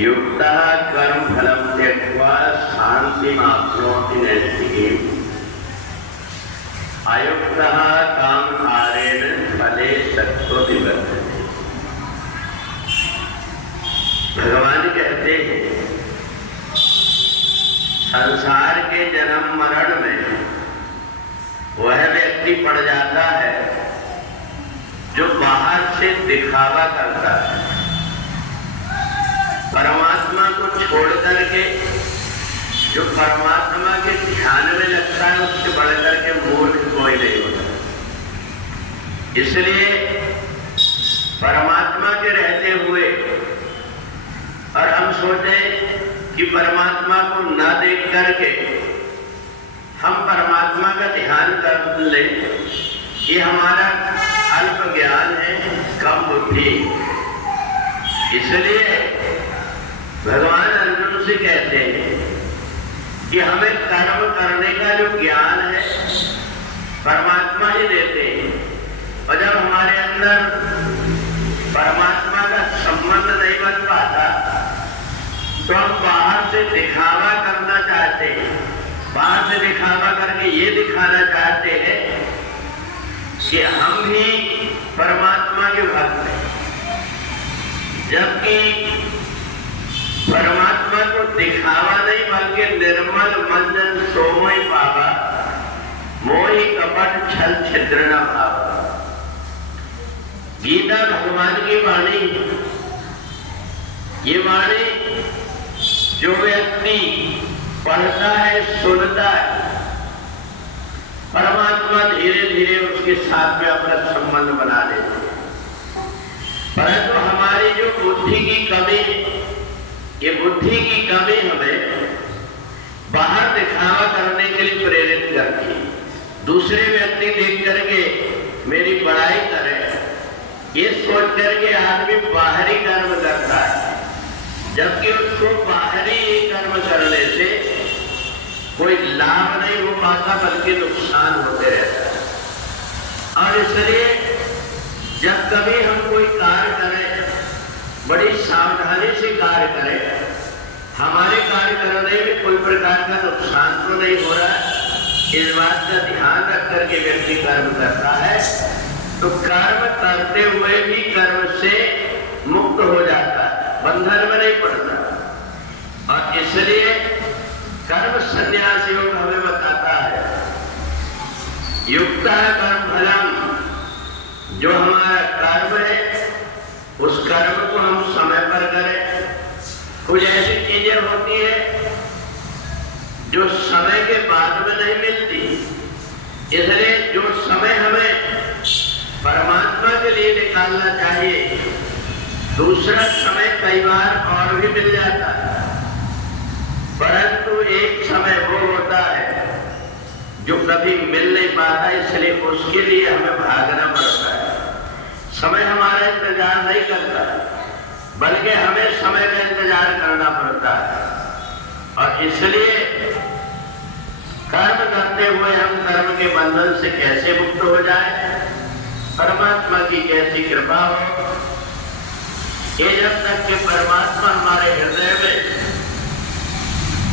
युक्तः कर्म फलं त्यक्त्वा शान्तिमाप्नोति नैष्ठिकीम् अयुक्तः कामकारेण फले शक्तोति वर्तते। भगवान कहते हैं संसार के जन्म मरण में वह व्यक्ति पड़ जाता है जो बाहर से दिखावा करता है, परमात्मा को छोड़ करके जो परमात्मा के ध्यान में लगता है उससे बढ़कर के मूर्ख कोई नहीं होता। इसलिए परमात्मा के रहते हुए और हम सोचें कि परमात्मा को न देख करके हम परमात्मा का ध्यान कर ले, ये हमारा अल्प ज्ञान है, कम बुद्धि। इसलिए भगवान अर्जुन से कहते हैं कि हमें कर्म करने का जो ज्ञान है परमात्मा ही देते हैं, और जब हमारे अंदर परमात्मा का संबंध नहीं बन पाता तो हम बाहर से दिखावा करना चाहते हैं, बाहर से दिखावा करके ये दिखाना चाहते हैं कि हम भी परमात्मा के भक्त हैं, जबकि परमात्मा को दिखावा नहीं बल्कि निर्मल मंजन सोमय पावा मोहि कपट छल छिद्र न भावा। गीता भगवान की वाणी, ये वाणी जो व्यक्ति पढ़ता है सुनता है, परमात्मा धीरे धीरे उसके साथ में अपना संबंध बना देते हैं। परंतु हमारी जो बुद्धि की कमी है, ये बुद्धि की कमी हमें बाहर दिखावा करने के लिए प्रेरित करती है। दूसरे व्यक्ति देख करके मेरी बड़ाई करे, ये सोच करके आदमी बाहरी कर्म करता है, जबकि उसको बाहरी कर्म करने से कोई लाभ नहीं हो पाता बल्कि नुकसान होते रहता है। और इसलिए जब कभी हम कोई कार्य करें बड़ी सावधानी से कार्य करें, हमारे कार्य करने में कोई प्रकार का नुकसान तो नहीं हो रहा है, इस बात का ध्यान रख करके व्यक्ति कर्म करता है तो कर्म करते हुए भी कर्म से मुक्त हो जाता है, बंधन में नहीं पड़ता। और इसलिए कर्म संन्यास योग हमें बताता है युक्तः कर्म फलम, जो हमारा कर्म है उस कर्म को हम समय पर करें। कुछ ऐसी चीजें होती है जो समय के बाद में नहीं मिलती, इसलिए जो समय हमें परमात्मा के लिए निकालना चाहिए, दूसरा समय कई बार और भी मिल जाता है, परंतु एक समय वो होता है जो कभी मिल नहीं पाता, इसलिए उसके लिए हमें भागना पड़ता है। समय हमारा इंतजार नहीं करता बल्कि हमें समय का इंतजार करना पड़ता है। और इसलिए कर्म करते हुए हम कर्म के बंधन से कैसे मुक्त हो जाए, परमात्मा की कैसी कृपा हो, ये जब तक कि परमात्मा हमारे हृदय में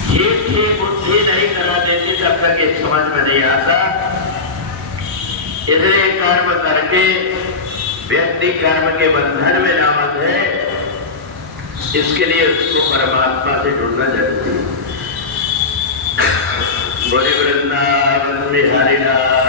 ठीक ही बुद्धि नहीं करा देती तब तक ये समझ में नहीं आता। इसलिए कर्म करके व्यक्ति कर्म के बंधन में नामक है, इसके लिए उसको परमात्मा से जुड़ना जरूरी है। बोले वृंदावन बिहारी लाल